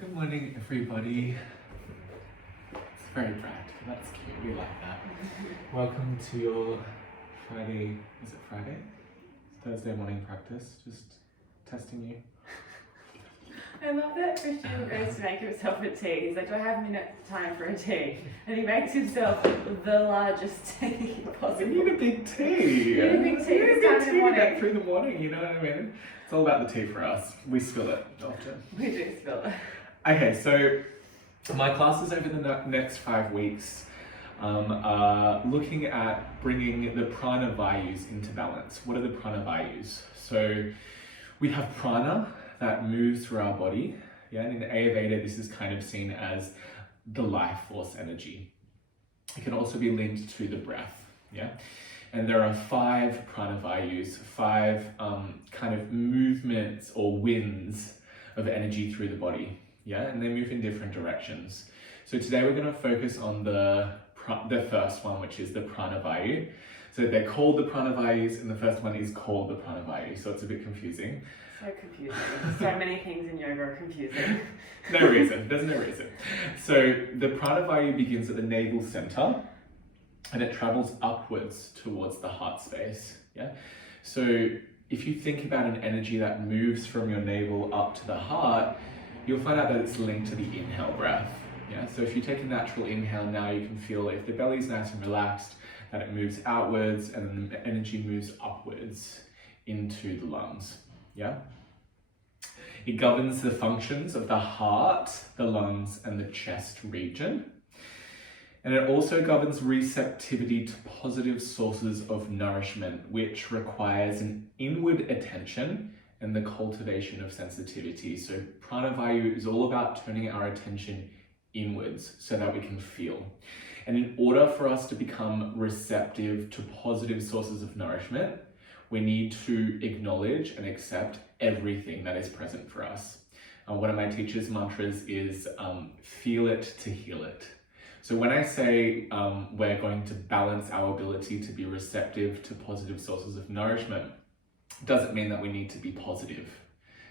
Good morning, everybody. It's very bright. That's cute. We like that. Welcome to your Friday. Is it Friday? Thursday morning practice. Just testing you. I love that Christian goes to make himself a tea. He's like, do I have a minute time for a tea? And he makes himself the largest tea possible. We need a big tea. You need a big tea this time in the morning. Get through the morning, you know what I mean? It's all about the tea for us. We spill it often. We do spill it. Okay, so my classes over the next 5 weeks are looking at bringing the Prana Vayus into balance. What are the Prana Vayus? So we have prana that moves through our body. Yeah, and in Ayurveda, this is kind of seen as the life force energy. It can also be linked to the breath. Yeah, and there are 5 Prana Vayus, 5 kind of movements or winds of energy through the body. Yeah, and they move in different directions. So today we're going to focus on the first one, which is the Prana Vayu. So they're called the Prana Vayus, and the first one is called the Prana Vayu. So it's a bit confusing. So confusing. So many things in yoga are confusing. No reason. There's no reason. So the Prana Vayu begins at the navel center, and it travels upwards towards the heart space. Yeah. So if you think about an energy that moves from your navel up to the heart, you'll find out that it's linked to the inhale breath. Yeah, so if you take a natural inhale now, you can feel if the belly's nice and relaxed, that it moves outwards and then the energy moves upwards into the lungs. Yeah. It governs the functions of the heart, the lungs, and the chest region. And it also governs receptivity to positive sources of nourishment, which requires an inward attention and the cultivation of sensitivity. So Prana Vayu is all about turning our attention inwards so that we can feel. And in order for us to become receptive to positive sources of nourishment, we need to acknowledge and accept everything that is present for us. One of my teacher's mantras is feel it to heal it. So when I say we're going to balance our ability to be receptive to positive sources of nourishment, doesn't mean that we need to be positive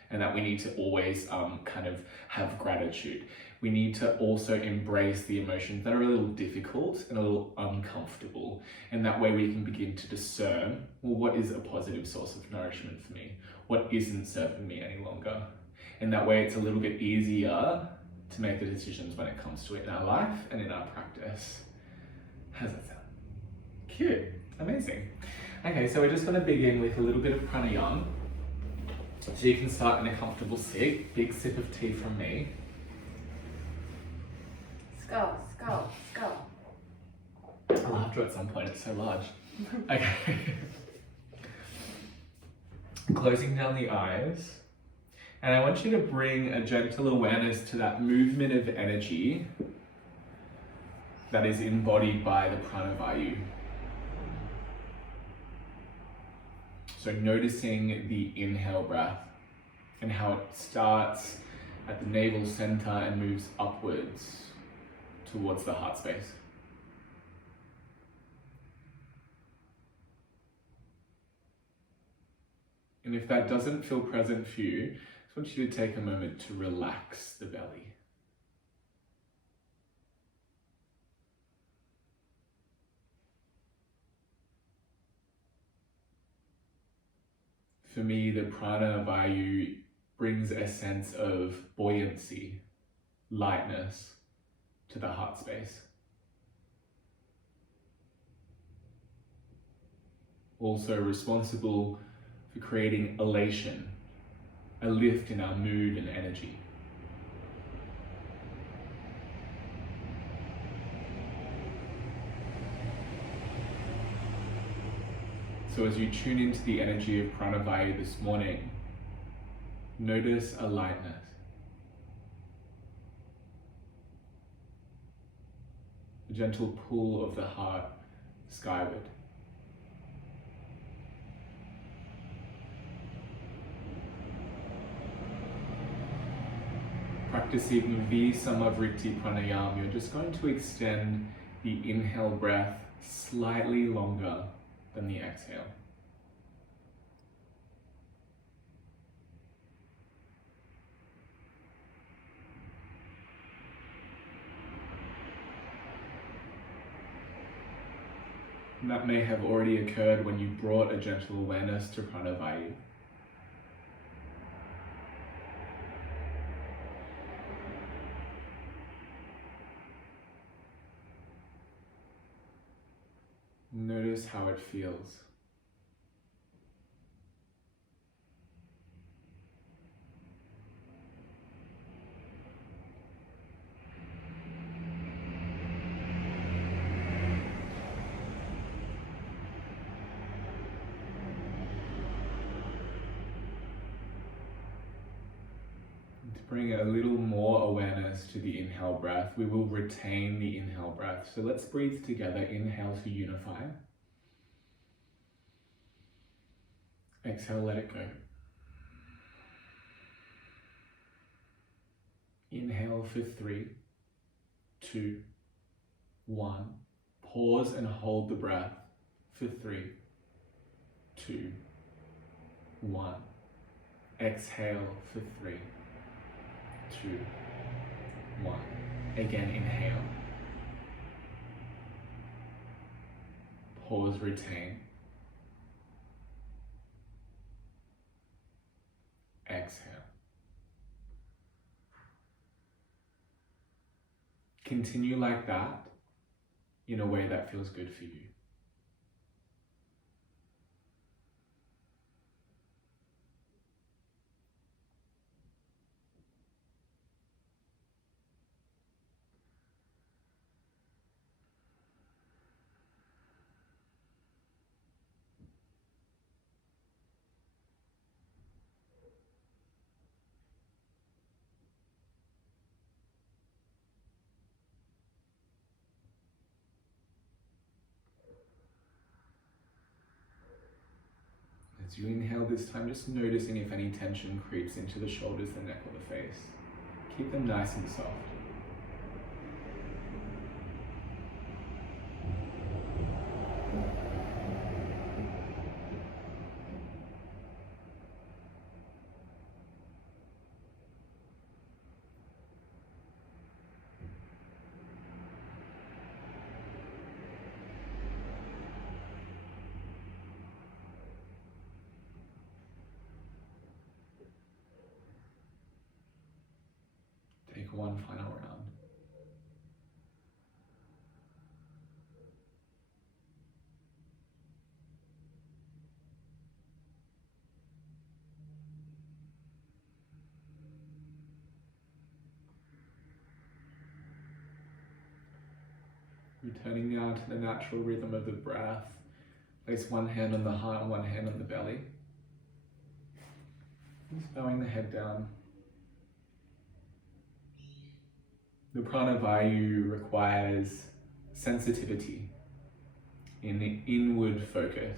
and that we need to always kind of have gratitude. We need to also embrace the emotions that are a little difficult and a little uncomfortable. And that way we can begin to discern, well, what is a positive source of nourishment for me? What isn't serving me any longer? And that way it's a little bit easier to make the decisions when it comes to it in our life and in our practice. How does that sound? Cute, amazing. Okay, so we're just going to begin with a little bit of pranayama. So you can start in a comfortable seat. Big sip of tea from me. Skull, skull, skull. I'll have to at some point, it's so large. Okay. Closing down the eyes. And I want you to bring a gentle awareness to that movement of energy that is embodied by the Prana Vayu. So noticing the inhale breath and how it starts at the navel center and moves upwards towards the heart space. And if that doesn't feel present for you, I just want you to take a moment to relax the belly. For me, the Prana Vayu brings a sense of buoyancy, lightness to the heart space. Also responsible for creating elation, a lift in our mood and energy. So as you tune into the energy of Prana Vayu this morning, notice a lightness. A gentle pull of the heart skyward. Practicing Visamavritti Pranayama, you're just going to extend the inhale breath slightly longer than the exhale. And that may have already occurred when you brought a gentle awareness to Prana Vayu. Notice how it feels. Bring a little more awareness to the inhale breath. We will retain the inhale breath. So let's breathe together. Inhale to unify. Exhale, let it go. Inhale for 3, 2, 1. Pause and hold the breath for 3, 2, 1. Exhale for 3, 2, 1. Again, inhale. Pause, retain. Exhale. Continue like that in a way that feels good for you. As you inhale this time, just noticing if any tension creeps into the shoulders, the neck, or the face. Keep them nice and soft. Take one final round. Returning now to the natural rhythm of the breath. Place one hand on the heart and one hand on the belly. Just bowing the head down. The Prana Vayu requires sensitivity in the inward focus.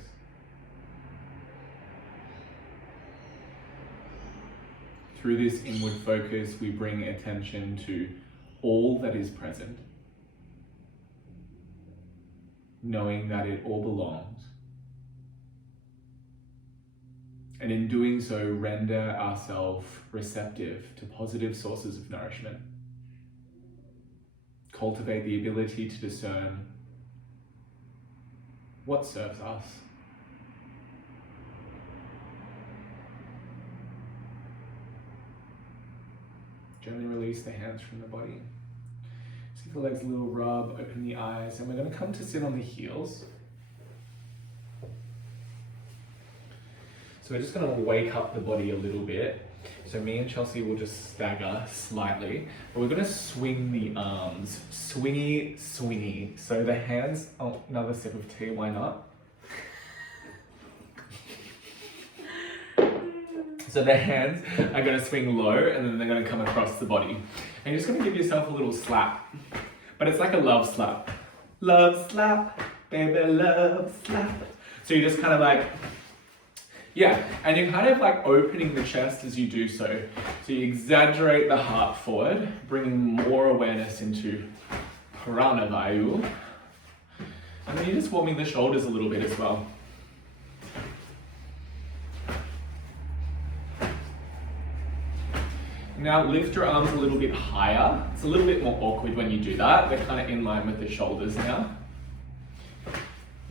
Through this inward focus, we bring attention to all that is present, knowing that it all belongs. And in doing so, render ourselves receptive to positive sources of nourishment. Cultivate the ability to discern what serves us. Gently release the hands from the body. See the legs a little rub, open the eyes, and we're going to come to sit on the heels. So we're just going to wake up the body a little bit. So me and Chelsea will just stagger slightly, but we're going to swing the arms. Swingy, swingy. So the hands, oh, another sip of tea, why not? So the hands are going to swing low and then they're going to come across the body. And you're just going to give yourself a little slap. But it's like a love slap. Love slap, baby, love slap. So you're just kind of like, yeah, and you're kind of like opening the chest as you do so. So you exaggerate the heart forward, bringing more awareness into Prana Vayu. And then you're just warming the shoulders a little bit as well. Now lift your arms a little bit higher. It's a little bit more awkward when you do that. They're kind of in line with the shoulders now.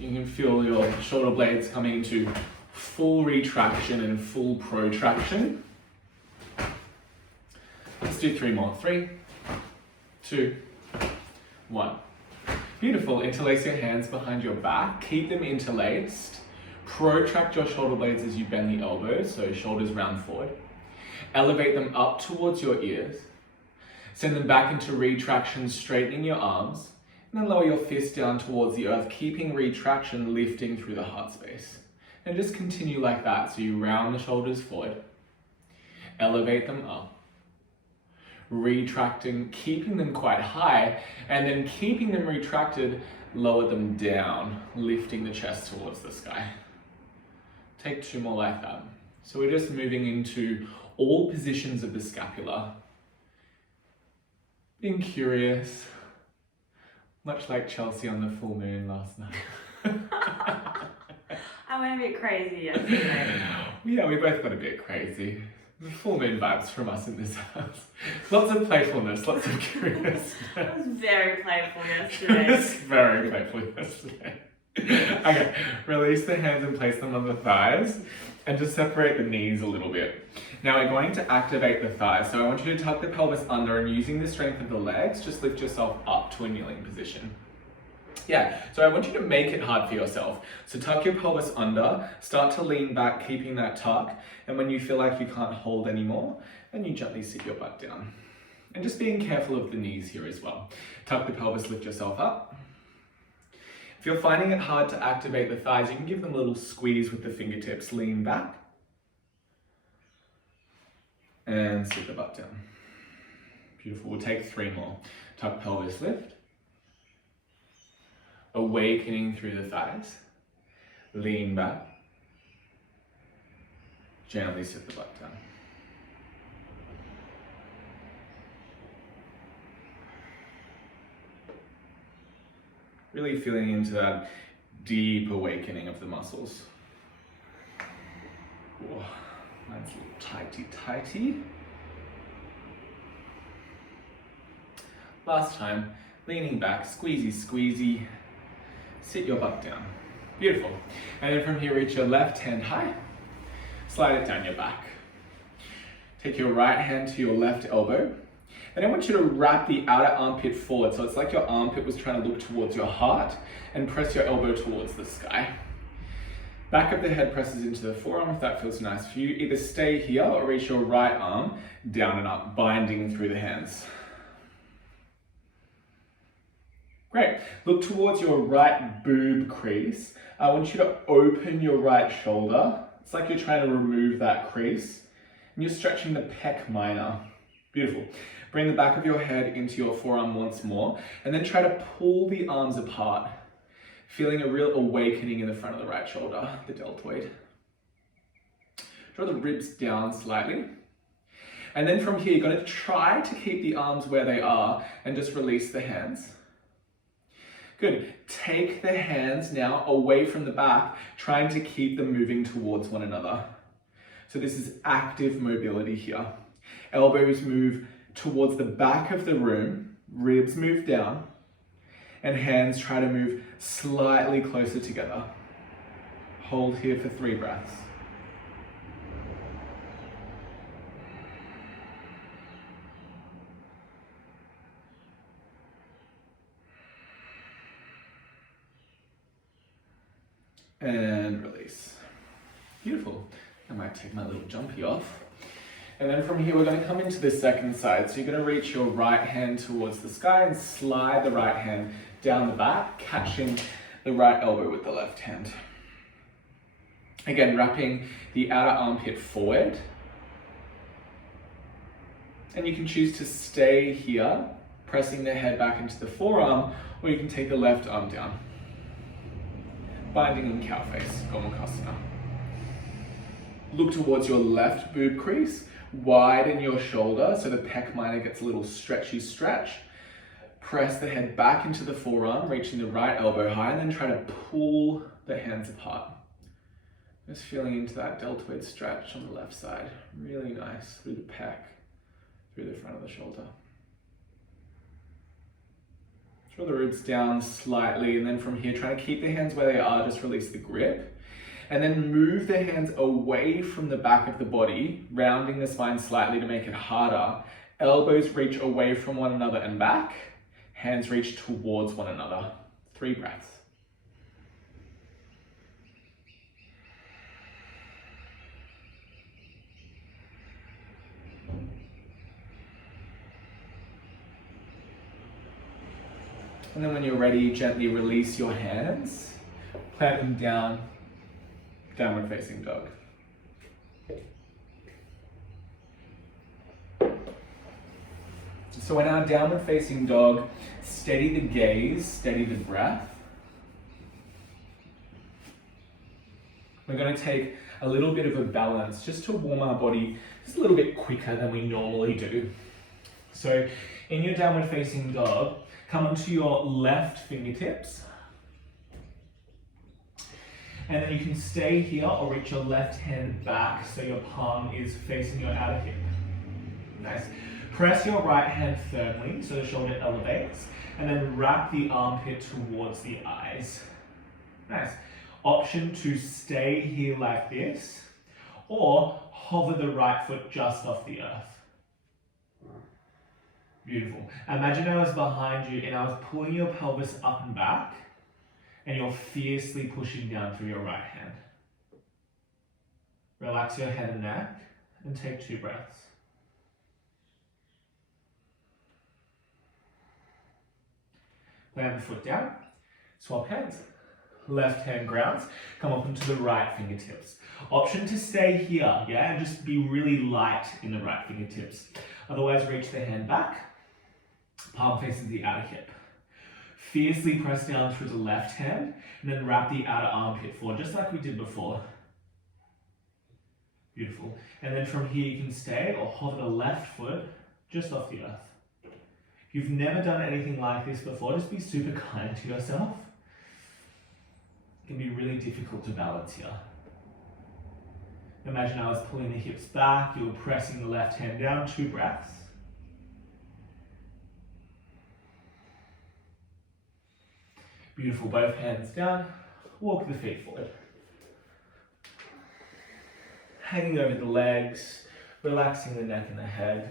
You can feel your shoulder blades coming into full retraction and full protraction. Let's do 3 more. 3, 2, 1. Beautiful. Interlace your hands behind your back. Keep them interlaced. Protract your shoulder blades as you bend the elbows, so shoulders round forward. Elevate them up towards your ears. Send them back into retraction, straightening your arms. And then lower your fist down towards the earth, keeping retraction, lifting through the heart space. And just continue like that. So you round the shoulders forward. Elevate them up. Retracting, keeping them quite high, and then keeping them retracted, lower them down, lifting the chest towards the sky. Take 2 more like that. So we're just moving into all positions of the scapula. Being curious, much like Chelsea on the full moon last night. I went a bit crazy yesterday. Yeah, we both got a bit crazy. The full moon vibes from us in this house. Lots of playfulness, lots of curiosity. I was very playful yesterday. Very playful yesterday. Okay, release the hands and place them on the thighs and just separate the knees a little bit. Now we're going to activate the thighs. So I want you to tuck the pelvis under and using the strength of the legs, just lift yourself up to a kneeling position. Yeah, so I want you to make it hard for yourself. So tuck your pelvis under, start to lean back, keeping that tuck. And when you feel like you can't hold anymore, then you gently sit your butt down. And just being careful of the knees here as well. Tuck the pelvis, lift yourself up. If you're finding it hard to activate the thighs, you can give them a little squeeze with the fingertips. Lean back. And sit the butt down. Beautiful, we'll take 3 more. Tuck pelvis, lift. Awakening through the thighs. Lean back. Gently sit the butt down. Really feeling into that deep awakening of the muscles. Whoa, mine's a little tighty. Last time, leaning back, squeezy. Sit your butt down. Beautiful. And then from here, reach your left hand high. Slide it down your back. Take your right hand to your left elbow. And I want you to wrap the outer armpit forward. So it's like your armpit was trying to look towards your heart, and press your elbow towards the sky. Back of the head presses into the forearm if that feels nice for you. Either stay here or reach your right arm down and up, binding through the hands. Great. Look towards your right boob crease. I want you to open your right shoulder. It's like you're trying to remove that crease. And you're stretching the pec minor. Beautiful. Bring the back of your head into your forearm once more. And then try to pull the arms apart. Feeling a real awakening in the front of the right shoulder, the deltoid. Draw the ribs down slightly. And then from here, you're going to try to keep the arms where they are and just release the hands. Good. Take the hands now away from the back, trying to keep them moving towards one another. So this is active mobility here. Elbows move towards the back of the room, ribs move down, and hands try to move slightly closer together. Hold here for 3 breaths. And release. Beautiful. I might take my little jumpy off. And then from here, we're going to come into the second side. So you're going to reach your right hand towards the sky and slide the right hand down the back, catching the right elbow with the left hand. Again, wrapping the outer armpit forward. And you can choose to stay here, pressing the head back into the forearm, or you can take the left arm down. Binding in cow face, Gomukhasana. Look towards your left boob crease, widen your shoulder so the pec minor gets a little stretchy stretch. Press the head back into the forearm, reaching the right elbow high, and then try to pull the hands apart. Just feeling into that deltoid stretch on the left side. Really nice through the pec, through the front of the shoulder. Draw the ribs down slightly, and then from here, try to keep the hands where they are, just release the grip. And then move the hands away from the back of the body, rounding the spine slightly to make it harder. Elbows reach away from one another and back. Hands reach towards one another. 3 breaths. And then when you're ready, gently release your hands, plant them down, downward facing dog. So in our downward facing dog, steady the gaze, steady the breath. We're going to take a little bit of a balance just to warm our body just a little bit quicker than we normally do. So in your downward facing dog, come onto your left fingertips. And then you can stay here or reach your left hand back so your palm is facing your outer hip. Nice. Press your right hand firmly so the shoulder elevates, and then wrap the armpit towards the eyes. Nice. Option to stay here like this, or hover the right foot just off the earth. Beautiful. Imagine I was behind you and I was pulling your pelvis up and back, and you're fiercely pushing down through your right hand. Relax your head and neck, and take 2 breaths. Plant the foot down, swap hands. Left hand grounds, come up into the right fingertips. Option to stay here, yeah, and just be really light in the right fingertips. Otherwise, reach the hand back, palm faces the outer hip. Fiercely press down through the left hand, and then wrap the outer armpit forward, just like we did before. Beautiful. And then from here, you can stay or hover the left foot just off the earth. If you've never done anything like this before, just be super kind to yourself. It can be really difficult to balance here. Imagine I was pulling the hips back, you were pressing the left hand down, 2 breaths. Beautiful, both hands down, walk the feet forward. Hanging over the legs, relaxing the neck and the head.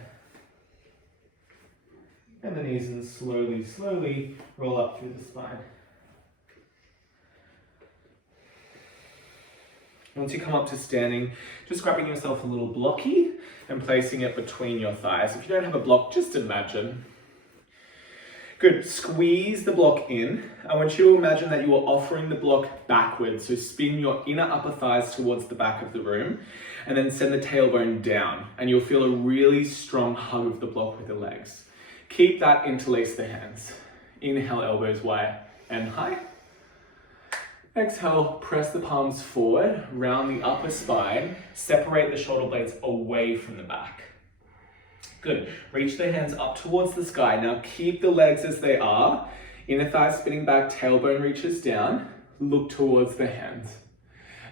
And the knees, and slowly, slowly roll up through the spine. Once you come up to standing, just grabbing yourself a little blocky and placing it between your thighs. If you don't have a block, just imagine. Good, squeeze the block in. I want you to imagine that you are offering the block backwards. So spin your inner upper thighs towards the back of the room and then send the tailbone down. And you'll feel a really strong hug of the block with the legs. Keep that, interlace the hands. Inhale, elbows wide and high. Exhale, press the palms forward, round the upper spine, separate the shoulder blades away from the back. Good, reach the hands up towards the sky. Now keep the legs as they are. Inner thigh spinning back, tailbone reaches down, look towards the hands.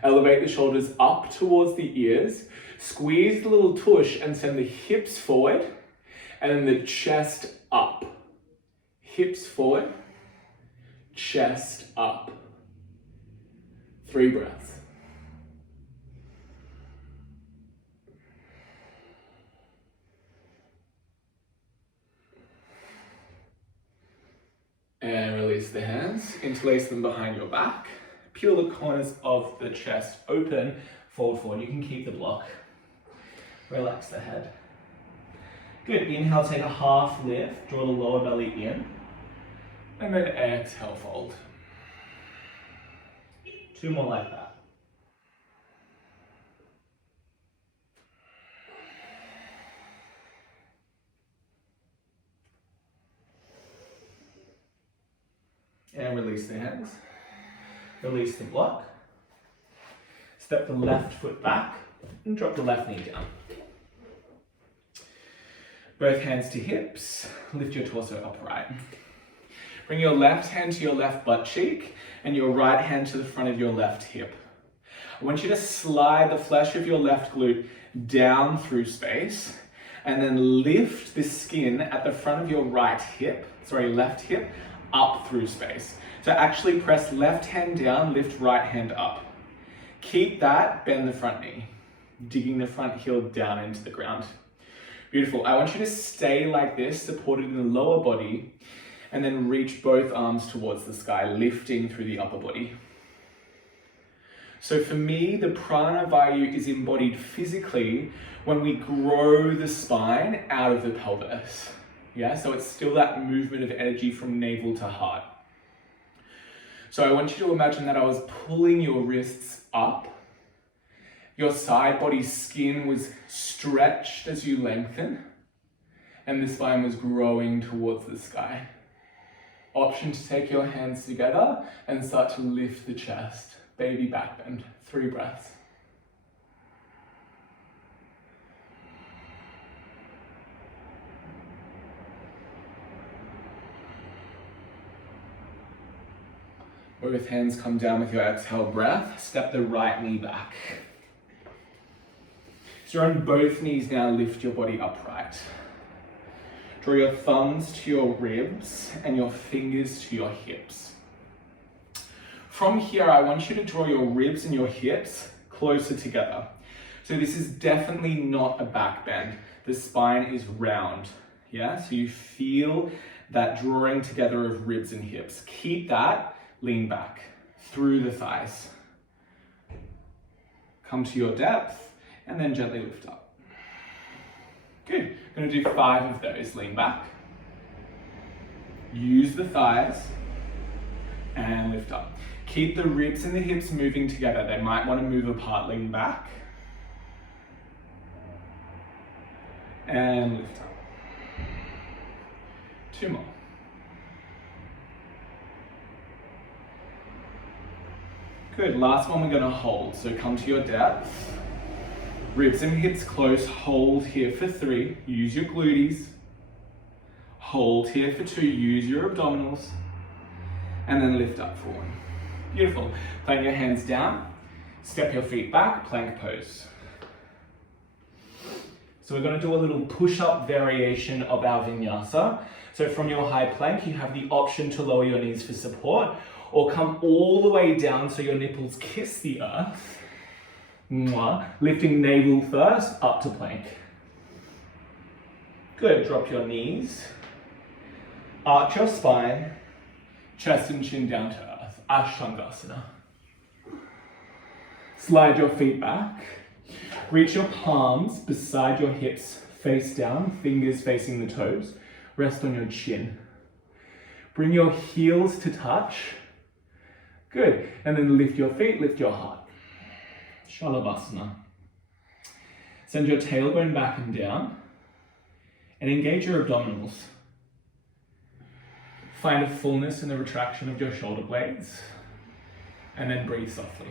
Elevate the shoulders up towards the ears, squeeze the little tush and send the hips forward, and then the chest up. Hips forward, chest up. 3 breaths. And release the hands, interlace them behind your back. Peel the corners of the chest open, forward. You can keep the block. Relax the head. Good, inhale, take a half lift, draw the lower belly in, and then exhale, fold. 2 more like that. And release the hands. Release the block. Step the left foot back and drop the left knee down. Both hands to hips, lift your torso upright. Bring your left hand to your left butt cheek and your right hand to the front of your left hip. I want you to slide the flesh of your left glute down through space and then lift the skin at the front of your left hip up through space. So actually press left hand down, lift right hand up. Keep that, bend the front knee, digging the front heel down into the ground. Beautiful. I want you to stay like this, supported in the lower body, and then reach both arms towards the sky, lifting through the upper body. So for me, the Prana Vayu is embodied physically when we grow the spine out of the pelvis. Yeah, so it's still that movement of energy from navel to heart. So I want you to imagine that I was pulling your wrists up. Your side body skin was stretched as you lengthen, and the spine was growing towards the sky. Option to take your hands together and start to lift the chest. Baby back bend, 3 breaths. Both hands come down with your exhale breath. Step the right knee back. So on both knees now, lift your body upright. Draw your thumbs to your ribs and your fingers to your hips. From here, I want you to draw your ribs and your hips closer together. So this is definitely not a back bend. The spine is round, yeah? So you feel that drawing together of ribs and hips. Keep that, lean back through the thighs. Come to your depth and then gently lift up. Good, I'm gonna do 5 of those. Lean back. Use the thighs and lift up. Keep the ribs and the hips moving together. They might want to move apart. Lean back. And lift up. 2 more. Good, last one we're going to hold. So come to your depth. Ribs and hips close. Hold here for 3. Use your glutees. Hold here for 2. Use your abdominals. And then lift up for 1. Beautiful. Plant your hands down. Step your feet back. Plank pose. So we're going to do a little push-up variation of our vinyasa. So from your high plank, you have the option to lower your knees for support, or come all the way down so your nipples kiss the earth. Mwah. Lifting navel first, up to plank. Good, drop your knees. Arch your spine, chest and chin down to earth. Ashtangasana. Slide your feet back. Reach your palms beside your hips, face down, fingers facing the toes. Rest on your chin. Bring your heels to touch. Good. And then lift your feet, lift your heart. Shavasana. Send your tailbone back and down. And engage your abdominals. Find a fullness in the retraction of your shoulder blades. And then breathe softly.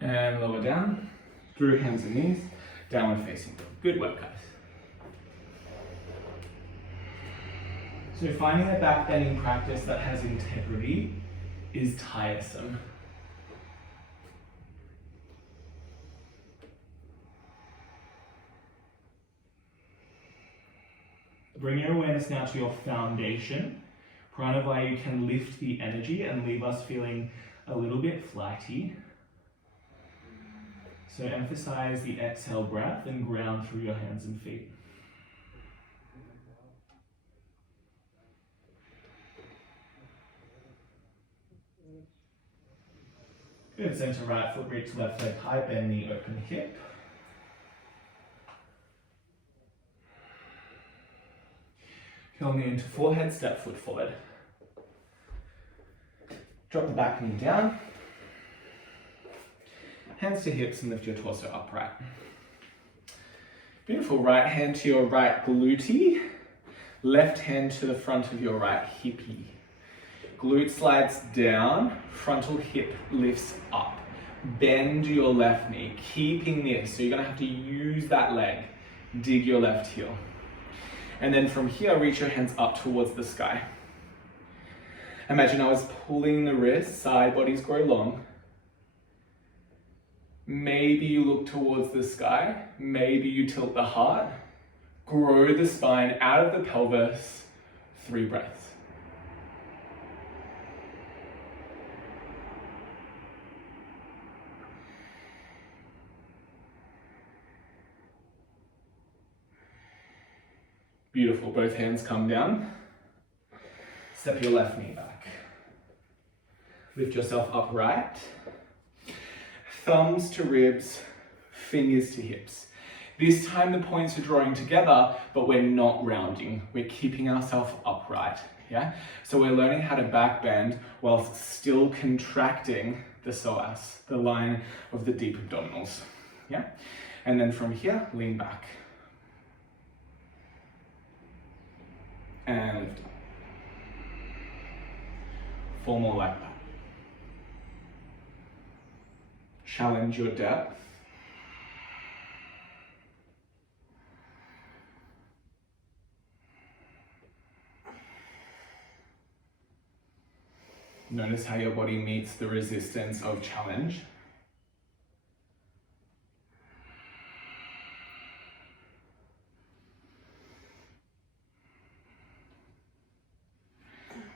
And lower down, through hands and knees, downward facing dog. Good work, guys. So finding a back bending practice that has integrity is tiresome. Bring your awareness now to your foundation. Prana Vayu can lift the energy and leave us feeling a little bit flighty. So emphasize the exhale breath and ground through your hands and feet. Good, center right foot, reach left leg high, bend knee, open hip. Curl knee into forehead, step foot forward. Drop the back knee down. Hands to hips and lift your torso upright. Beautiful, right hand to your right glute, left hand to the front of your right hippie. Glute slides down, frontal hip lifts up. Bend your left knee, keeping this. So you're gonna have to use that leg. Dig your left heel. And then from here, reach your hands up towards the sky. Imagine I was pulling the wrists, side bodies grow long. Maybe you look towards the sky. Maybe you tilt the heart. Grow the spine out of the pelvis. 3 breaths. Beautiful. Both hands come down. Step your left knee back. Lift yourself upright. Thumbs to ribs, fingers to hips. This time the points are drawing together, but we're not rounding. We're keeping ourselves upright, yeah? So we're learning how to back bend whilst still contracting the psoas, the line of the deep abdominals, yeah? And then from here, lean back. And lift up. 4 more like that. Challenge your depth. Notice how your body meets the resistance of challenge.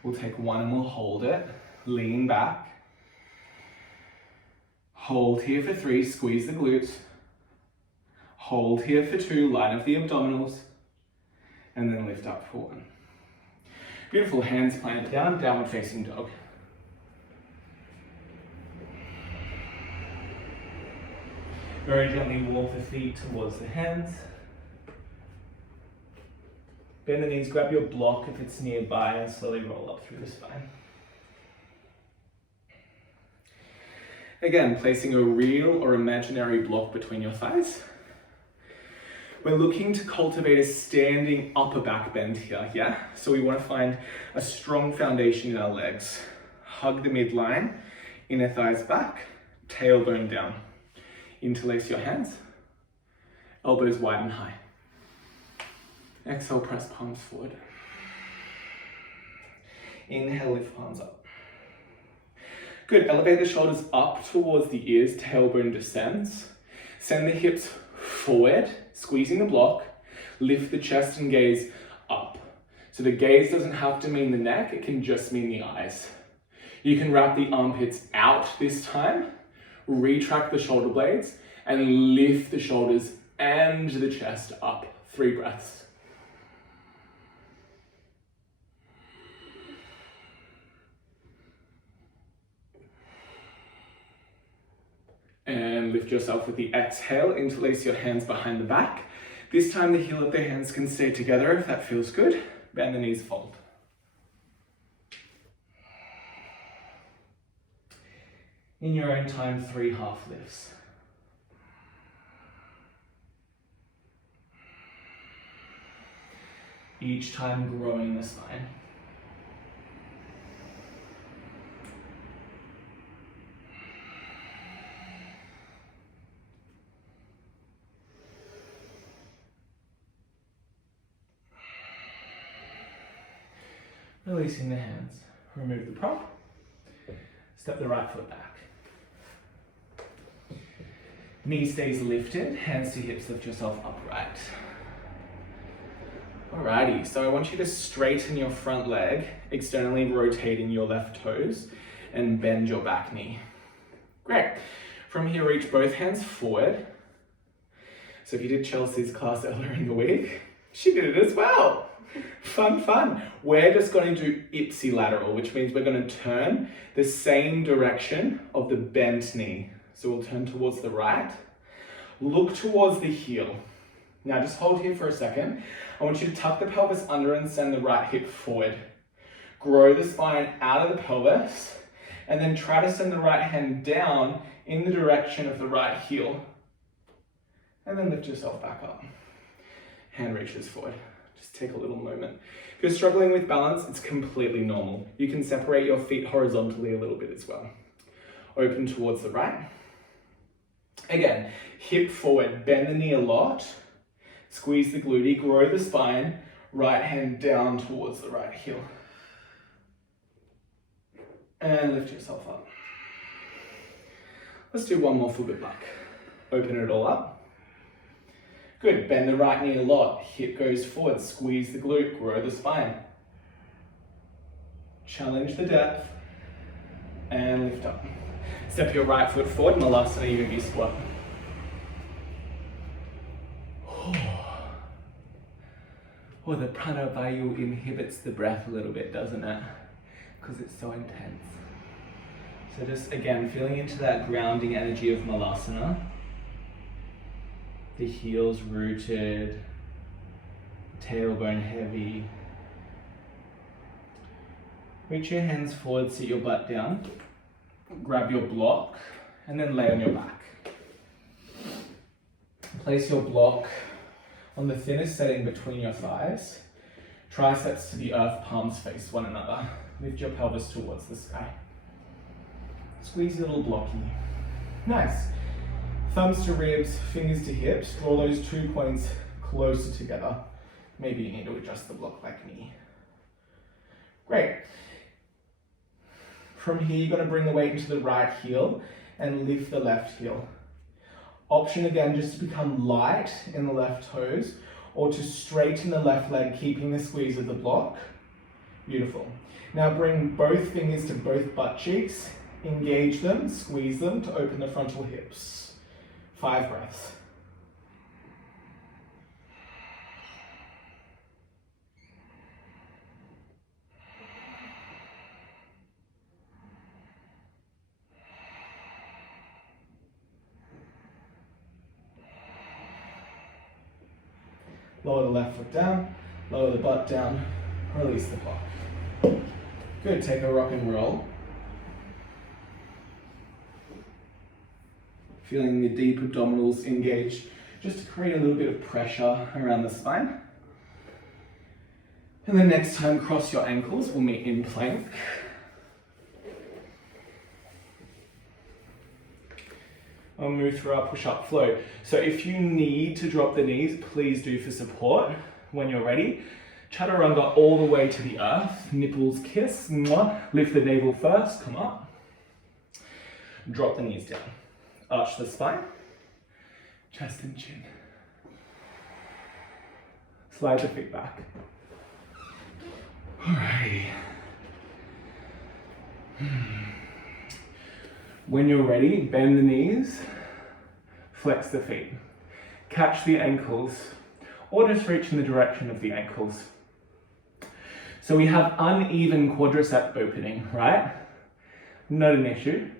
We'll take 1 and we'll hold it. Lean back. Hold here for 3, squeeze the glutes. Hold here for 2, line up the abdominals. And then lift up for 1. Beautiful, hands planted down, downward facing dog. Very gently walk the feet towards the hands. Bend the knees, grab your block if it's nearby, and slowly roll up through the spine. Again, placing a real or imaginary block between your thighs. We're looking to cultivate a standing upper back bend here, yeah? So we want to find a strong foundation in our legs. Hug the midline, inner thighs back, tailbone down. Interlace your hands, elbows wide and high. Exhale, press palms forward. Inhale, lift palms up. Good, elevate the shoulders up towards the ears, tailbone descends. Send the hips forward, squeezing the block. Lift the chest and gaze up. So the gaze doesn't have to mean the neck, it can just mean the eyes. You can wrap the armpits out this time, retract the shoulder blades, and lift the shoulders and the chest up. 3 breaths. And lift yourself with the exhale, interlace your hands behind the back. This time the heel of the hands can stay together if that feels good. Bend the knees, fold. In your own time, 3 half lifts. Each time growing the spine. Releasing the hands. Remove the prop. Step the right foot back. Knee stays lifted, hands to hips, lift yourself upright. Alrighty, so I want you to straighten your front leg, externally rotating your left toes, and bend your back knee. Great. From here, reach both hands forward. So if you did Chelsea's class earlier in the week, she did it as well. Fun. We're just going to do ipsilateral, which means we're going to turn the same direction of the bent knee. So we'll turn towards the right, look towards the heel. Now just hold here for a second. I want you to tuck the pelvis under and send the right hip forward. Grow the spine out of the pelvis, and then try to send the right hand down in the direction of the right heel. And then lift yourself back up. Hand reaches forward. Just take a little moment. If you're struggling with balance, it's completely normal. You can separate your feet horizontally a little bit as well. Open towards the right. Again, hip forward, bend the knee a lot. Squeeze the glute, grow the spine. Right hand down towards the right heel. And lift yourself up. Let's do one more for good luck. Open it all up. Good, bend the right knee a lot. Hip goes forward, squeeze the glute, grow the spine. Challenge the depth. And lift up. Step your right foot forward, Malasana Yogi squat. Oh, the Prana Vayu inhibits the breath a little bit, doesn't it? Because it's so intense. So just again, feeling into that grounding energy of Malasana. The heels rooted, tailbone heavy. Reach your hands forward, sit your butt down. Grab your block and then lay on your back. Place your block on the thinnest setting between your thighs. Triceps to the earth, palms face one another. Lift your pelvis towards the sky. Squeeze your little blocky. Nice. Thumbs to ribs, fingers to hips. Draw those 2 points closer together. Maybe you need to adjust the block like me. Great. From here, you're going to bring the weight into the right heel and lift the left heel. Option again, just to become light in the left toes or to straighten the left leg, keeping the squeeze of the block. Beautiful. Now bring both fingers to both butt cheeks, engage them, squeeze them to open the frontal hips. 5 breaths. Lower the left foot down, lower the butt down, release the block. Good, take a rock and roll. Feeling the deep abdominals engaged, just to create a little bit of pressure around the spine. And then next time, cross your ankles, we'll meet in plank. I'll move through our push-up flow. So if you need to drop the knees, please do for support when you're ready. Chaturanga all the way to the earth, nipples kiss, mwah. Lift the navel first, come up. Drop the knees down. Arch the spine, chest and chin. Slide the feet back. Alrighty. When you're ready, bend the knees, flex the feet. Catch the ankles, or just reach in the direction of the ankles. So we have uneven quadricep opening, right? Not an issue.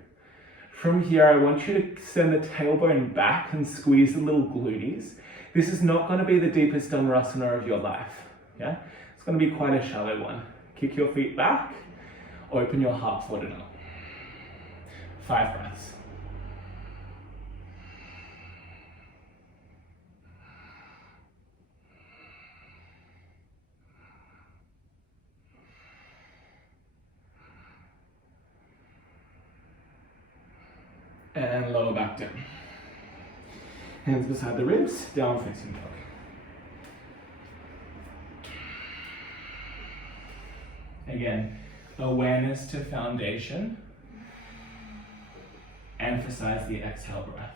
From here, I want you to send the tailbone back and squeeze the little glutees. This is not going to be the deepest Dhanurasana of your life, yeah? It's going to be quite a shallow one. Kick your feet back, open your heart forward and up. 5 breaths. And lower back down. Hands beside the ribs, down facing dog. Again, awareness to foundation. Emphasize the exhale breath.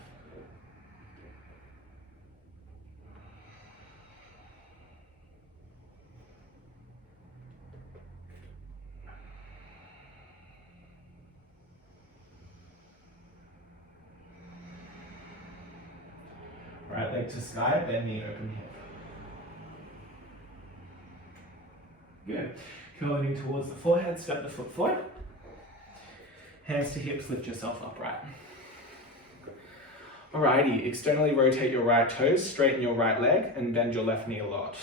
Right leg to sky, bend knee, open hip. Good. Curl the knee towards the forehead, step the foot forward. Hands to hips, lift yourself upright. Alrighty, externally rotate your right toes, straighten your right leg, and bend your left knee a lot.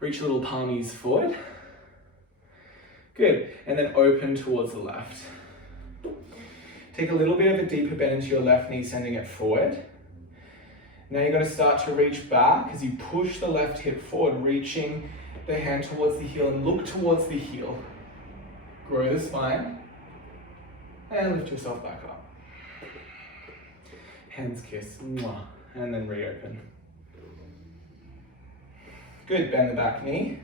Reach little palmies forward. Good, and then open towards the left. Take a little bit of a deeper bend into your left knee, sending it forward. Now you're going to start to reach back as you push the left hip forward, reaching the hand towards the heel and look towards the heel. Grow the spine and lift yourself back up. Hands kiss, mwah, and then reopen. Good, bend the back knee,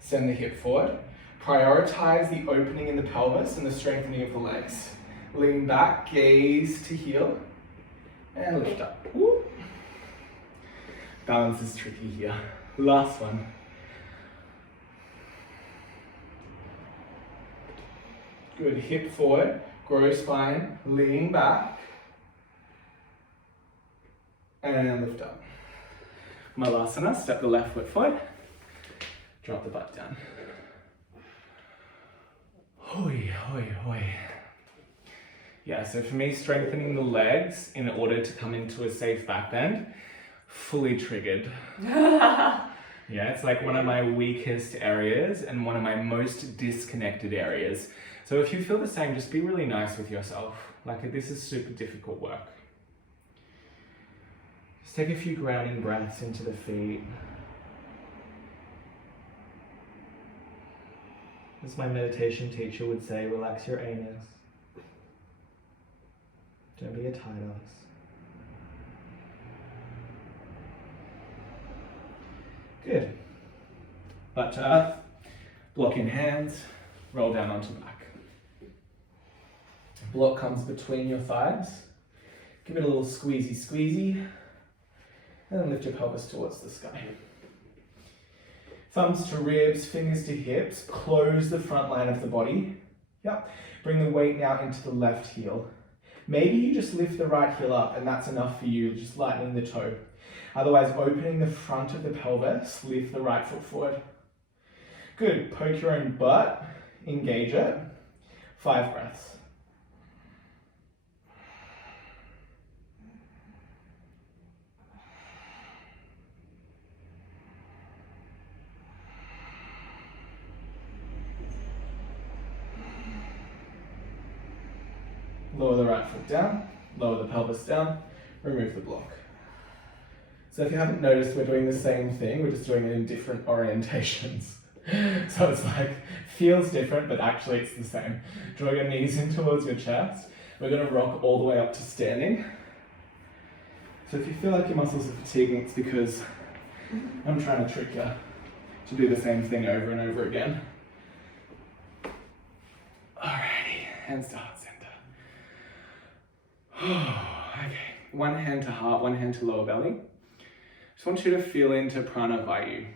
send the hip forward. Prioritize the opening in the pelvis and the strengthening of the legs. Lean back, gaze to heel, and lift up. Woo. Balance is tricky here. Last one. Good, hip forward, grow spine, lean back, and lift up. Malasana, step the left foot forward, drop the butt down. Hoi, hoi, hoi. Yeah, so for me, strengthening the legs in order to come into a safe back bend, fully triggered. Yeah, it's like one of my weakest areas and one of my most disconnected areas. So if you feel the same, just be really nice with yourself. Like, this is super difficult work. Just take a few grounding breaths into the feet. As my meditation teacher would say, relax your anus. Don't be a tight ass. Good. Butt to earth, block in hands, roll down onto the back. Block comes between your thighs. Give it a little squeezy, squeezy. And then lift your pelvis towards the sky. Thumbs to ribs, fingers to hips. Close the front line of the body. Yep. Bring the weight now into the left heel. Maybe you just lift the right heel up and that's enough for you, just lightening the toe. Otherwise, opening the front of the pelvis, lift the right foot forward. Good, poke your own butt, engage it. 5 breaths. Lower the right foot down, lower the pelvis down, remove the block. So if you haven't noticed, we're doing the same thing, we're just doing it in different orientations. So it's like, feels different, but actually it's the same. Draw your knees in towards your chest. We're gonna rock all the way up to standing. So if you feel like your muscles are fatiguing, it's because I'm trying to trick you to do the same thing over and over again. Alrighty, hands to heart center. Okay, one hand to heart, one hand to lower belly. Just want you to feel into Prana Vayu.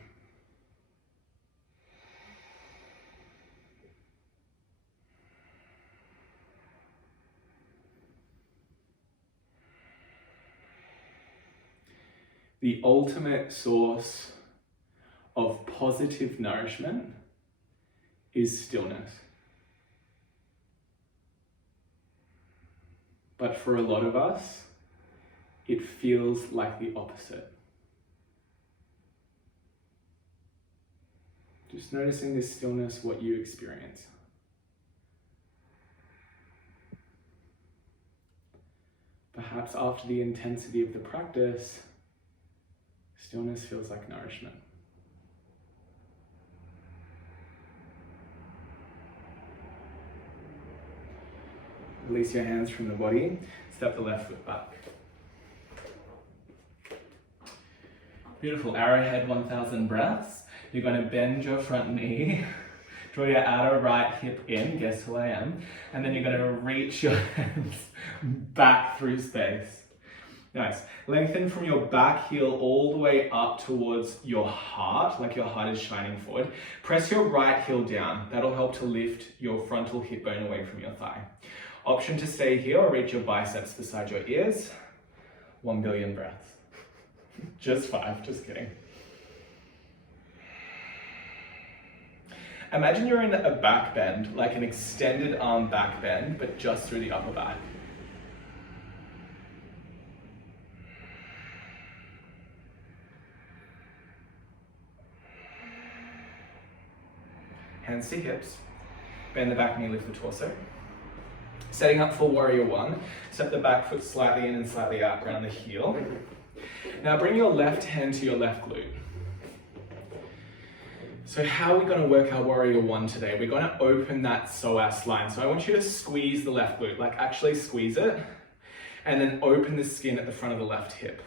The ultimate source of positive nourishment is stillness. But for a lot of us, it feels like the opposite. Just noticing this stillness, what you experience. Perhaps after the intensity of the practice, stillness feels like nourishment. Release your hands from the body, step the left foot back. Beautiful, arrowhead 1000 breaths. You're going to bend your front knee, draw your outer right hip in, guess who I am, and then you're going to reach your hands back through space. Nice. Lengthen from your back heel all the way up towards your heart, like your heart is shining forward. Press your right heel down. That'll help to lift your frontal hip bone away from your thigh. Option to stay here or reach your biceps beside your ears. 1 billion breaths. Just 5, just kidding. Imagine you're in a back bend, like an extended arm back bend, but just through the upper back. Hands to hips, bend the back knee, lift the torso. Setting up for warrior 1, step the back foot slightly in and slightly out, ground the heel. Now bring your left hand to your left glute. So how are we going to work our warrior 1 today? We're going to open that psoas line. So I want you to squeeze the left glute, like actually squeeze it, and then open the skin at the front of the left hip.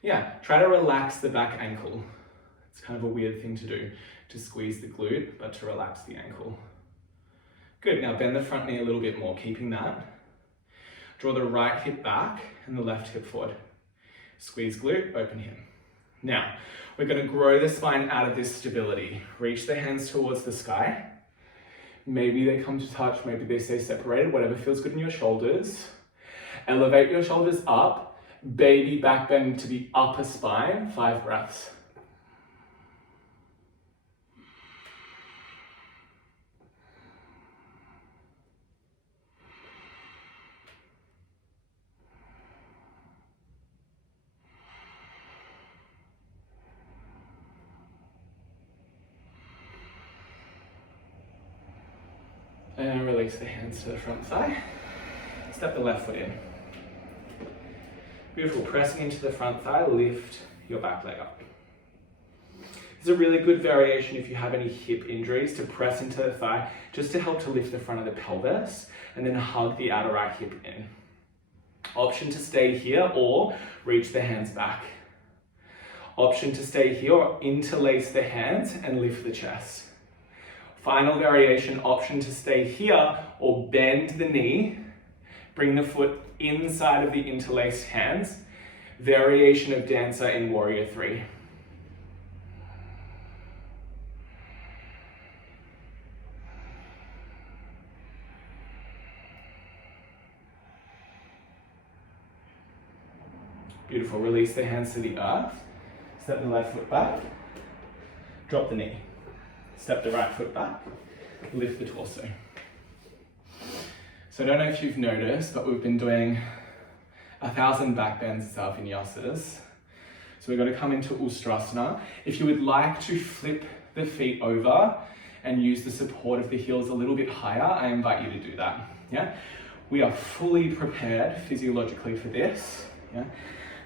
Yeah, try to relax the back ankle. It's kind of a weird thing to do, to squeeze the glute, but to relax the ankle. Good, now bend the front knee a little bit more, keeping that. Draw the right hip back and the left hip forward. Squeeze glute, open hip. Now, we're going to grow the spine out of this stability. Reach the hands towards the sky. Maybe they come to touch, maybe they stay separated, whatever feels good in your shoulders. Elevate your shoulders up. Baby back bend to the upper spine. 5 breaths. And release the hands to the front thigh. Step the left foot in. Beautiful, pressing into the front thigh, lift your back leg up. This is a really good variation if you have any hip injuries, to press into the thigh just to help to lift the front of the pelvis and then hug the outer right hip in. Option to stay here or reach the hands back. Option to stay here or interlace the hands and lift the chest. Final variation, option to stay here or bend the knee, bring the foot inside of the interlaced hands. Variation of dancer in warrior 3. Beautiful, release the hands to the earth. Step the left foot back, drop the knee. Step the right foot back, lift the torso. So I don't know if you've noticed, but we've been doing 1,000 back bends of vinyasas. So we're going to come into Ustrasana. If you would like to flip the feet over and use the support of the heels a little bit higher, I invite you to do that. Yeah? We are fully prepared physiologically for this. Yeah?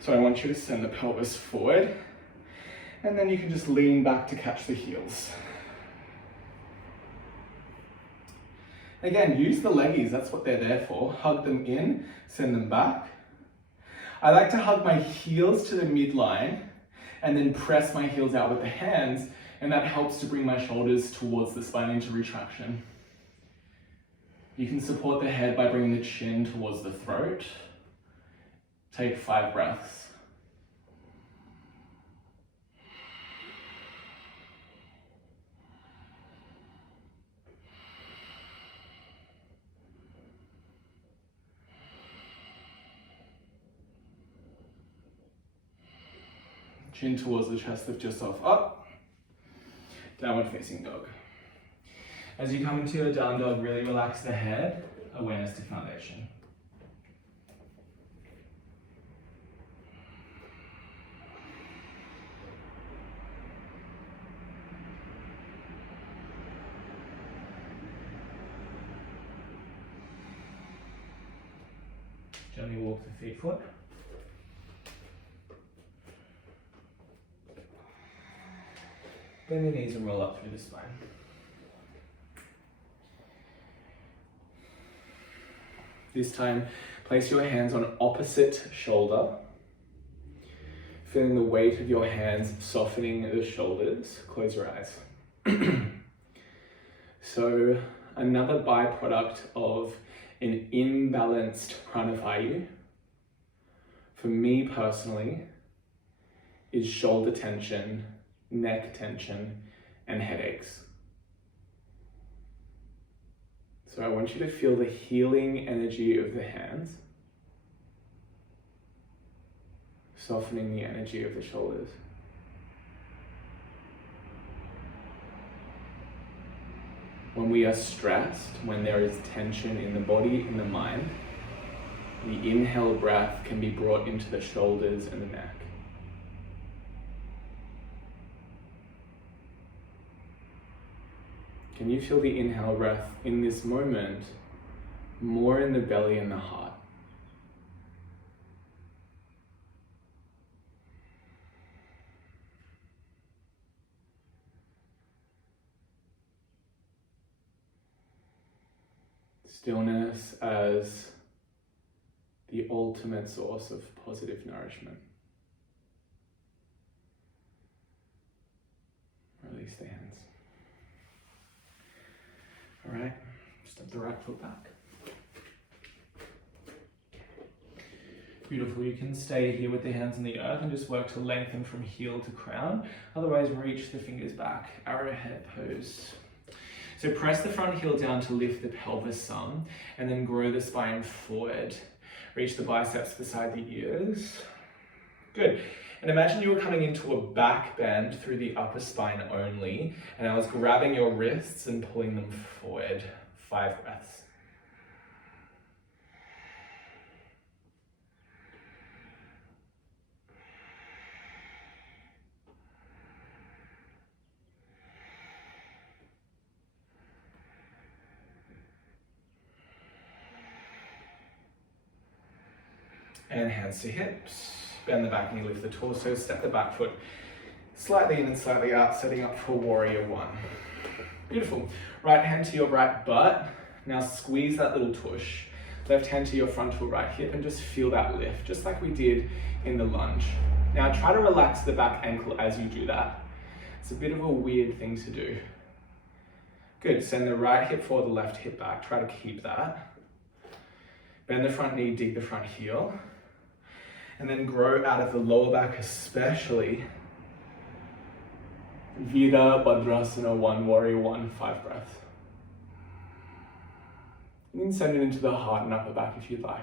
So I want you to send the pelvis forward, and then you can just lean back to catch the heels. Again, use the leggies, that's what they're there for. Hug them in, send them back. I like to hug my heels to the midline and then press my heels out with the hands, and that helps to bring my shoulders towards the spine into retraction. You can support the head by bringing the chin towards the throat. Take 5 breaths. Chin towards the chest, lift yourself up. Downward facing dog. As you come into your down dog, really relax the head, awareness to foundation. Gently walk the feet forward. Bend the knees and roll up through the spine. This time, place your hands on opposite shoulder, feeling the weight of your hands softening the shoulders. Close your eyes. So, another byproduct of an imbalanced Prana Vayu, for me personally, is shoulder tension, neck tension, and headaches. So I want you to feel the healing energy of the hands, softening the energy of the shoulders. When we are stressed, when there is tension in the body, in the mind, the inhale breath can be brought into the shoulders and the neck. Can you feel the inhale breath in this moment more in the belly and the heart? Stillness as the ultimate source of positive nourishment. Release the hands. All right, Step the right foot back. Beautiful. You can stay here with the hands on the earth and just work to lengthen from heel to crown. Otherwise, reach the fingers back. Arrowhead pose. So press the front heel down to lift the pelvis some, and then grow the spine forward. Reach the biceps beside the ears. Good. And imagine you were coming into a back bend through the upper spine only, and I was grabbing your wrists and pulling them forward. 5 breaths. And hands to hips. Bend the back knee, lift the torso, step the back foot slightly in and slightly out, setting up for warrior one. Beautiful. Right hand to your right butt. Now squeeze that little tush. Left hand to your frontal right hip and just feel that lift, just like we did in the lunge. Now try to relax the back ankle as you do that. It's a bit of a weird thing to do. Good, send the right hip forward, the left hip back. Try to keep that. Bend the front knee, dig the front heel. And then grow out of the lower back especially. Virabhadrasana 1, warrior 1, 5 breaths. And then send it into the heart and upper back if you'd like.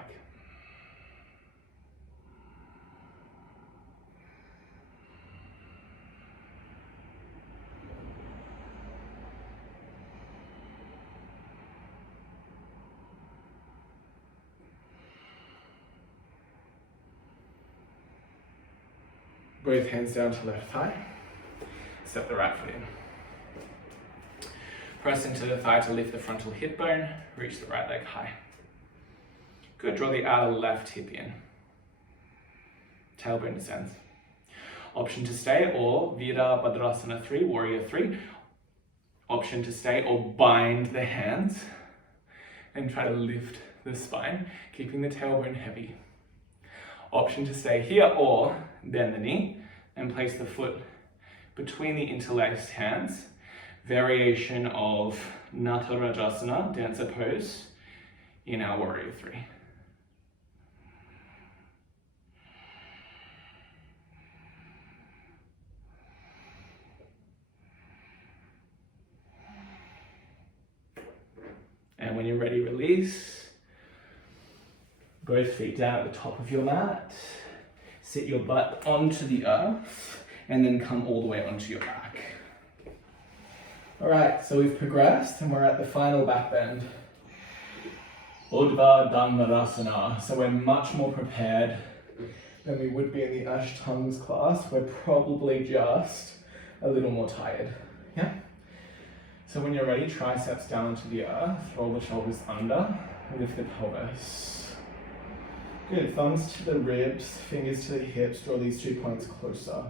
Both hands down to left thigh. Step the right foot in. Press into the thigh to lift the frontal hip bone. Reach the right leg high. Good, draw the outer left hip in. Tailbone descends. Option to stay or Virabhadrasana 3, warrior 3. Option to stay or bind the hands and try to lift the spine, keeping the tailbone heavy. Option to stay here or bend the knee and place the foot between the interlaced hands. Variation of Natarajasana, dancer pose, in our warrior 3. And when you're ready, release. Both feet down at the top of your mat. Sit your butt onto the earth and then come all the way onto your back. All right, so we've progressed and we're at the final back bend. Urdhva Dhanurasana. So we're much more prepared than we would be in the Ashtangas class. We're probably just a little more tired. Yeah? So when you're ready, triceps down onto the earth, roll the shoulders under, lift the pelvis. Good, thumbs to the ribs, fingers to the hips, draw these 2 points closer.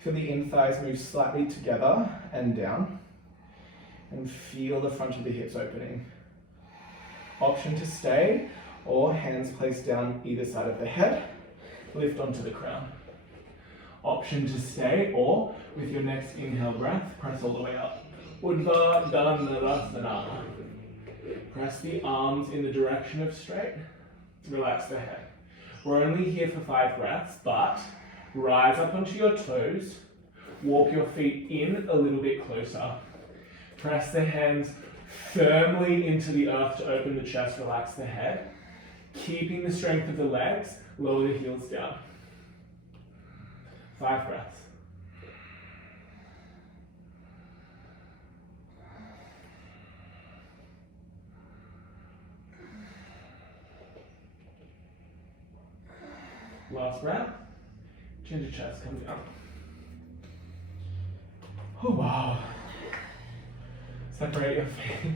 Feel the in thighs move slightly together and down. And feel the front of the hips opening. Option to stay or hands placed down either side of the head, lift onto the crown. Option to stay or with your next inhale breath, press all the way up. Urdhva Dhanurasana. Press the arms in the direction of straight. Relax the head. We're only here for 5 breaths, but rise up onto your toes. Walk your feet in a little bit closer. Press the hands firmly into the earth to open the chest, relax the head. Keeping the strength of the legs, lower the heels down. 5 breaths. Last breath. Chin to chest, come down. Oh wow. Separate your feet.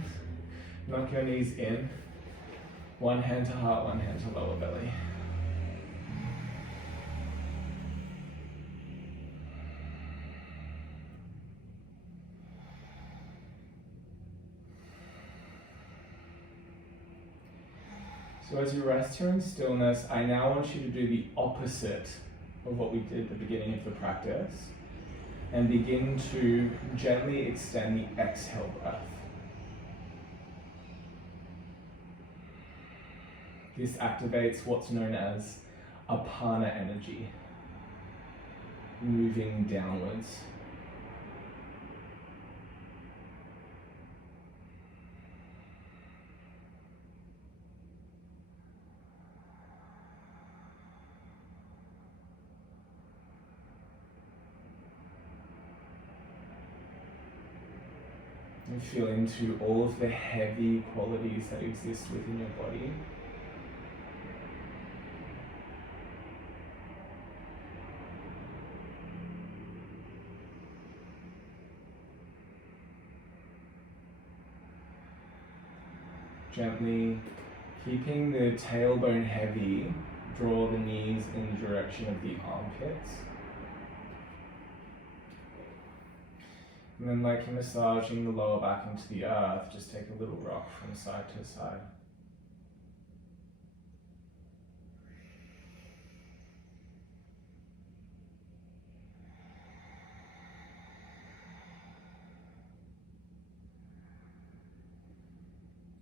Knock your knees in. One hand to heart, one hand to lower belly. So as you rest here in stillness, I now want you to do the opposite of what we did at the beginning of the practice and begin to gently extend the exhale breath. This activates what's known as Apana energy, moving downwards. And feel into all of the heavy qualities that exist within your body. Gently, keeping the tailbone heavy, draw the knees in the direction of the armpits. And then, like you're massaging the lower back into the earth, just take a little rock from side to side.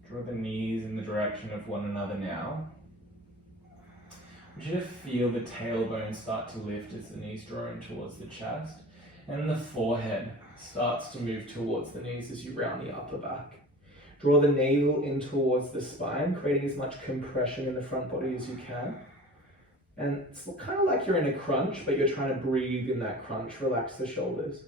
Draw the knees in the direction of one another now. I want you to feel the tailbone start to lift as the knees draw in towards the chest. And the forehead starts to move towards the knees as you round the upper back. Draw the navel in towards the spine, creating as much compression in the front body as you can. And it's kind of like you're in a crunch, but you're trying to breathe in that crunch. Relax the shoulders.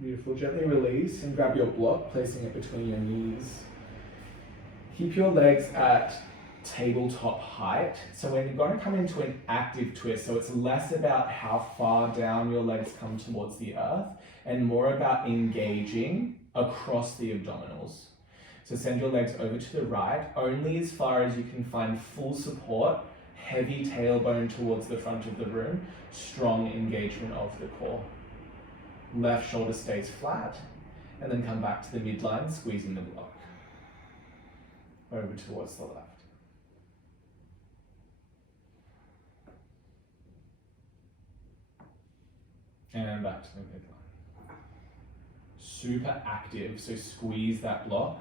Beautiful. Gently release and grab your block, placing it between your knees. Keep your legs at tabletop height. So we're going to come into an active twist. So it's less about how far down your legs come towards the earth and more about engaging across the abdominals. So send your legs over to the right, only as far as you can find full support, heavy tailbone towards the front of the room, strong engagement of the core. Left shoulder stays flat, and then come back to the midline, squeezing the block. Over towards the left. And back to the midline. Super active, so squeeze that block,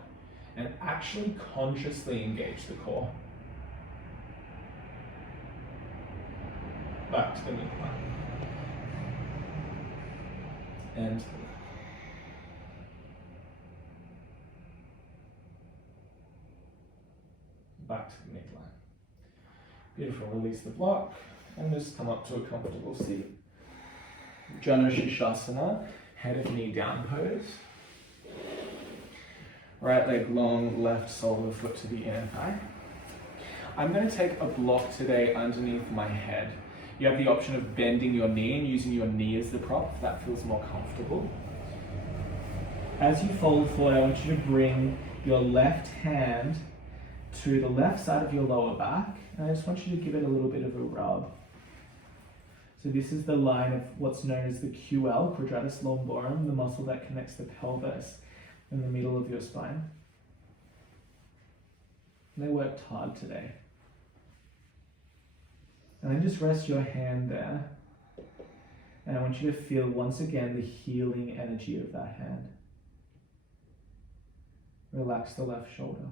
and actually consciously engage the core. Back to the midline. And back to the midline. Beautiful, release the block and just come up to a comfortable seat. Janoshi Shasana, head of knee down pose. Right leg long, left sole of the foot to the inner thigh. I'm going to take a block today underneath my head. You have the option of bending your knee and using your knee as the prop if that feels more comfortable. As you fold forward, I want you to bring your left hand to the left side of your lower back, and I just want you to give it a little bit of a rub. So this is the line of what's known as the QL, quadratus lumborum, the muscle that connects the pelvis in the middle of your spine. And they worked hard today. And then just rest your hand there. And I want you to feel once again the healing energy of that hand. Relax the left shoulder.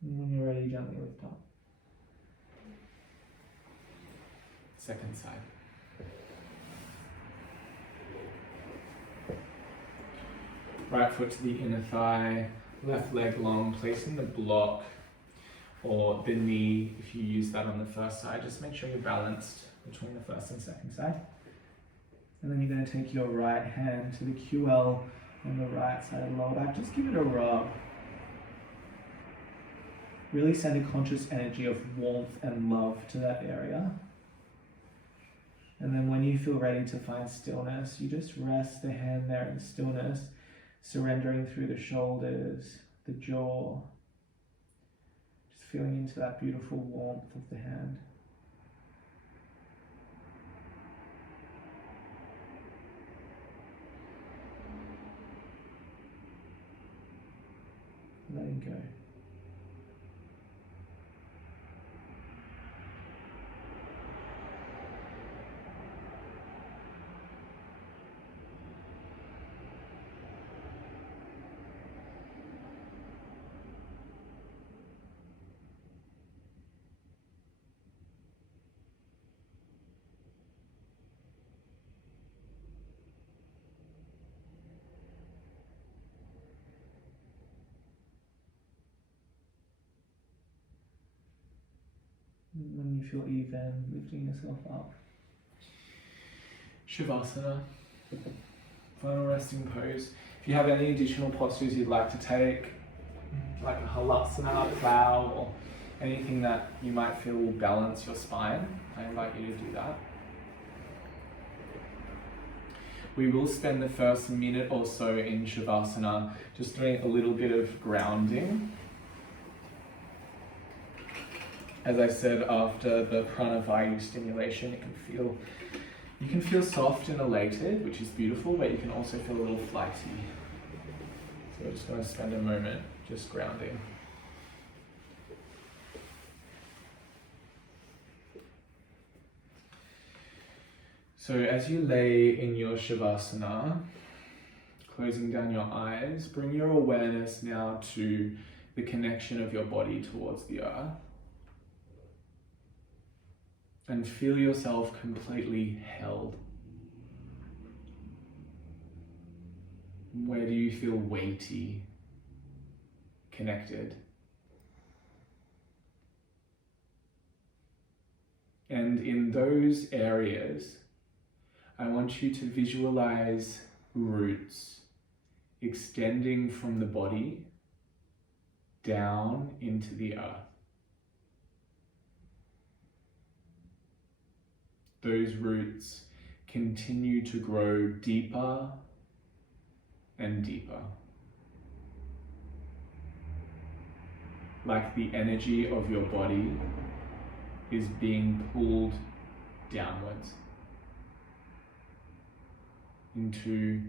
And when you're ready, gently lift up. Second side. Right foot to the inner thigh, left leg long, placing the block or the knee, if you use that on the first side, just make sure you're balanced between the first and second side. And then you're going to take your right hand to the QL on the right side of the lower back. Just give it a rub. Really send a conscious energy of warmth and love to that area. And then when you feel ready to find stillness, you just rest the hand there in stillness, surrendering through the shoulders, the jaw, just feeling into that beautiful warmth of the hand. Letting go. When you feel even, lifting yourself up. Shavasana, final resting pose. If you have any additional postures you'd like to take, like a halasana, plow, or anything that you might feel will balance your spine, I invite you to do that. We will spend the first minute or so in Shavasana just doing a little bit of grounding. As I said, after the Prana Vayu stimulation, you can feel soft and elated, which is beautiful, but you can also feel a little flighty. So we're just going to spend a moment just grounding. So as you lay in your Shavasana, closing down your eyes, bring your awareness now to the connection of your body towards the earth. And feel yourself completely held. Where do you feel weighty, connected? And in those areas, I want you to visualize roots extending from the body down into the earth. Those roots continue to grow deeper and deeper. Like the energy of your body is being pulled downwards into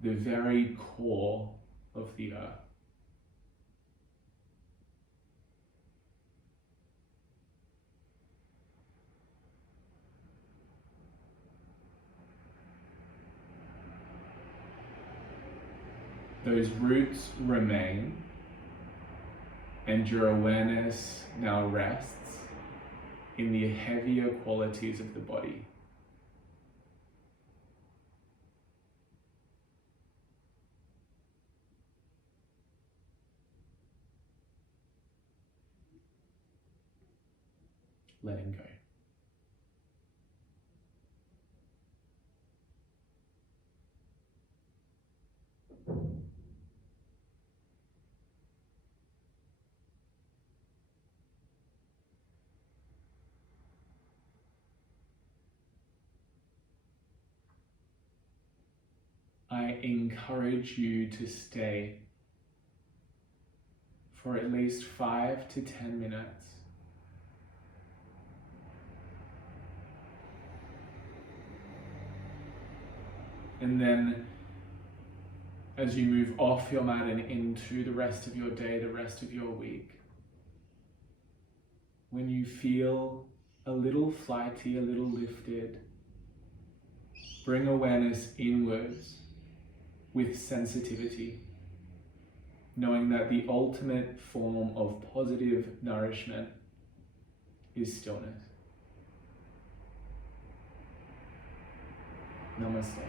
the very core of the earth. Those roots remain, and your awareness now rests in the heavier qualities of the body. Letting go. I encourage you to stay for at least 5 to 10 minutes. And then as you move off your mat and into the rest of your day, the rest of your week, when you feel a little flighty, a little lifted, bring awareness inwards with sensitivity, knowing that the ultimate form of positive nourishment is stillness. Namaste.